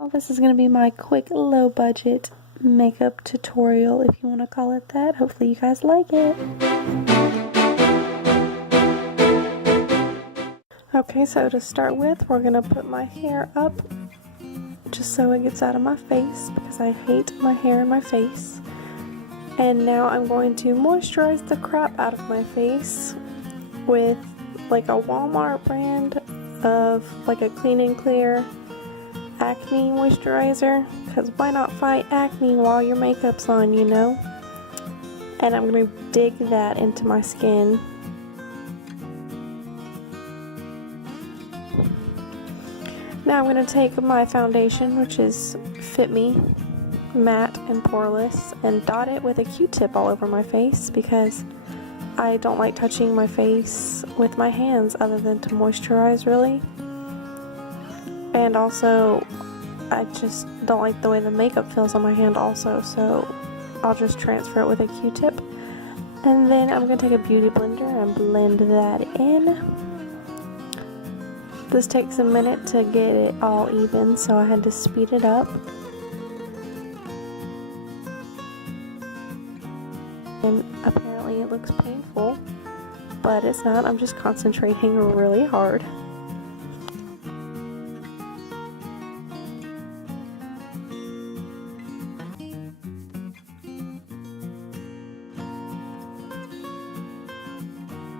Well, this is going to be my quick low budget makeup tutorial, if you want to call it that. Hopefully you guys like it. Okay, so to start with, we're going to put my hair up just so it gets out of my face because I hate my hair in my face. And now I'm going to moisturize the crap out of my face with like a Walmart brand of like a Clean and Clear acne moisturizer, because why not fight acne while your makeup's on, you know? And I'm going to dig that into my skin. Now I'm going to take my foundation, which is Fit Me matte and poreless, and dot it with a Q-tip all over my face because I don't like touching my face with my hands other than to moisturize, really. And also, I just don't like the way the makeup feels on my hand also, so I'll just transfer it with a Q-tip. And then I'm going to take a beauty blender and blend that in. This takes a minute to get it all even, so I had to speed it up. And apparently it looks painful, but it's not. I'm just concentrating really hard.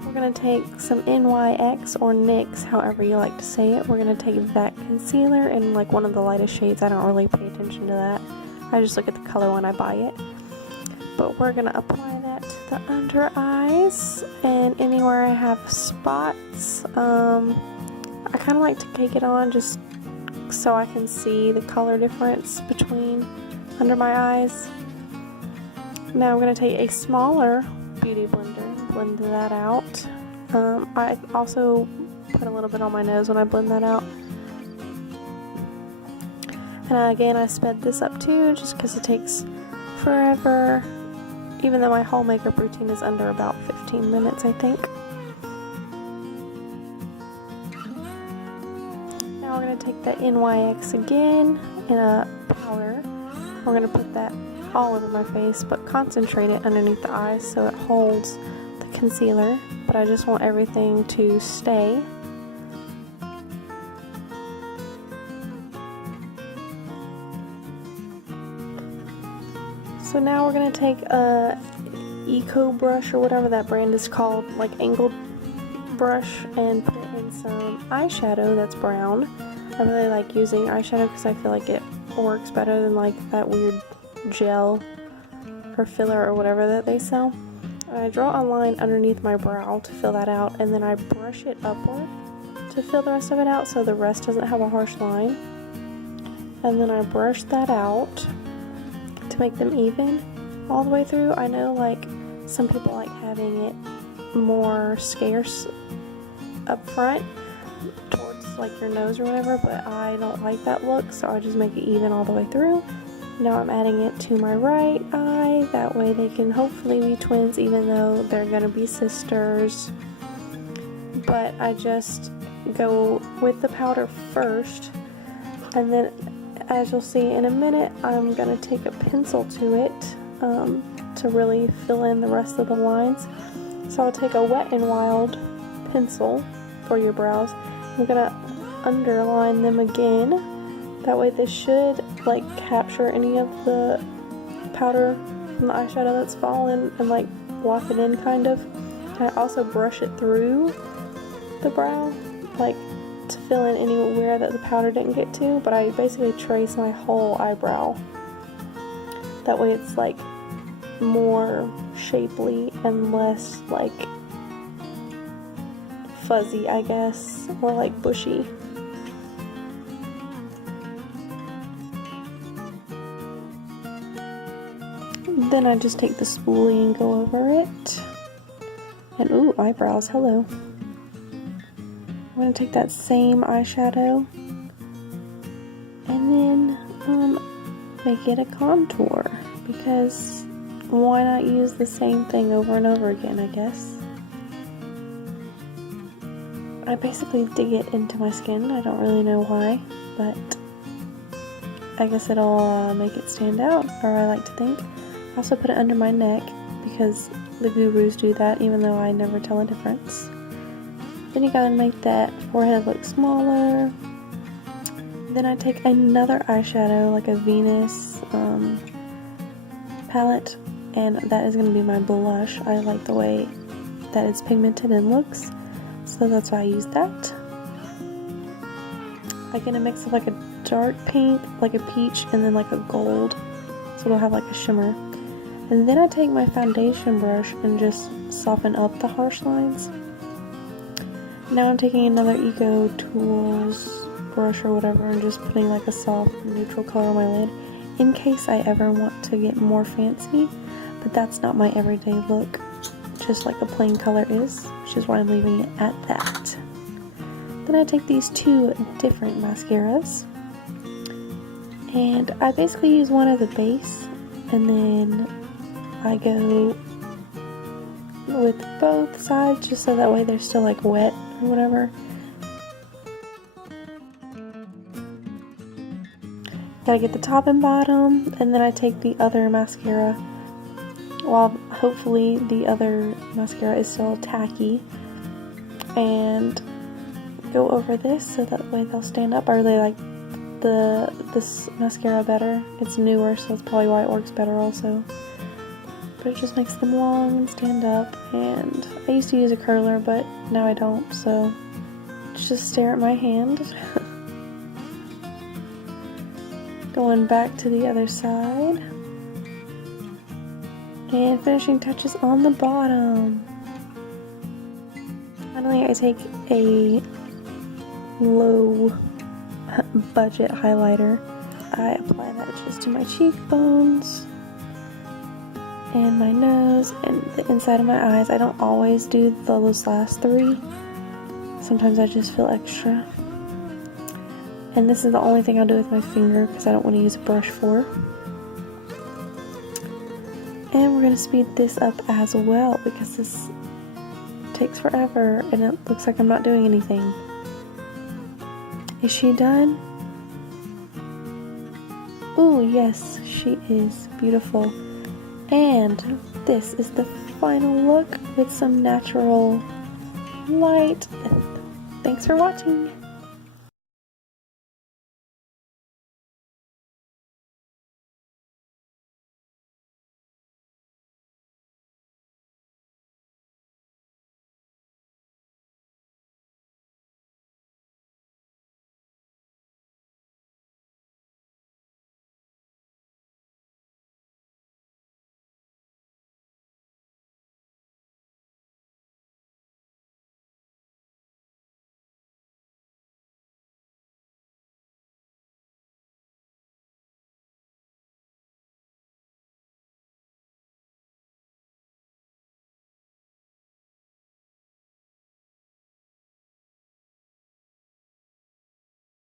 We're going to take some NYX or NYX, however you like to say it. We're going to take that concealer in like one of the lightest shades. I don't really pay attention to that. I just look at the color when I buy it. But we're going to apply that to the under eyes and anywhere I have spots. I kind of like to cake it on just so I can see the color difference between under my eyes. Now I'm going to take a smaller beauty blender and blend that out. I also put a little bit on my nose when I blend that out. And again, I sped this up too just because it takes forever. Even though my whole makeup routine is under about 15 minutes, I think. Now we're going to take that NYX again in a powder. We're going to put that all over my face, but concentrate it underneath the eyes so it holds the concealer. But I just want everything to stay. So now we're going to take a Eco brush or whatever that brand is called, like angled brush, and put it in some eyeshadow that's brown. I really like using eyeshadow because I feel like it works better than like that weird gel or filler or whatever that they sell. I draw a line underneath my brow to fill that out, and then I brush it upward to fill the rest of it out so the rest doesn't have a harsh line. And then I brush that out to make them even all the way through. I know like some people like having it more scarce up front towards like your nose or whatever, but I don't like that look, so I just make it even all the way through. Now I'm adding it to my right eye, that way they can hopefully be twins even though they're gonna be sisters. But I just go with the powder first, and then as you'll see in a minute, I'm going to take a pencil to it to really fill in the rest of the lines. So I'll take a Wet n Wild pencil for your brows. I'm going to underline them again. That way this should like capture any of the powder from the eyeshadow that's fallen and like lock it in kind of. And I also brush it through the brow, like to fill in anywhere that the powder didn't get to, but I basically trace my whole eyebrow. That way it's like more shapely and less like fuzzy, I guess, or like bushy. Then I just take the spoolie and go over it. And ooh, eyebrows, hello. I'm going to take that same eyeshadow and then make it a contour, because why not use the same thing over and over again, I guess. I basically dig it into my skin. I don't really know why, but I guess it'll make it stand out, or I like to think. I also put it under my neck because the gurus do that, even though I never tell a difference. Then you gotta make that forehead look smaller. Then I take another eyeshadow, like a Venus palette, and that is gonna be my blush. I like the way that it's pigmented and looks, so that's why I use that. I'm gonna mix up like a dark pink, like a peach, and then like a gold, so it'll have like a shimmer. And then I take my foundation brush and just soften up the harsh lines. Now I'm taking another Eco Tools brush or whatever and just putting like a soft neutral color on my lid in case I ever want to get more fancy, but that's not my everyday look, just like a plain color is, which is why I'm leaving it at that. Then I take these two different mascaras and I basically use one as a base, and then I go with both sides just so that way they're still like wet or whatever. Gotta get the top and bottom, and then I take the other mascara, while hopefully the other mascara is still tacky, and go over this so that way they'll stand up. I really like this mascara better. It's newer, so that's probably why it works better also. But it just makes them long and stand up, and I used to use a curler, but now I don't, so just stare at my hand. Going back to the other side, and finishing touches on the bottom. Finally, I take a low budget highlighter. I apply that just to my cheekbones and my nose and the inside of my eyes. I don't always do those last three. Sometimes I just feel extra. And this is the only thing I'll do with my finger because I don't want to use a brush for. And we're going to speed this up as well because this takes forever and it looks like I'm not doing anything. Is she done? Ooh, yes, she is beautiful. And this is the final look with some natural light. Thanks for watching.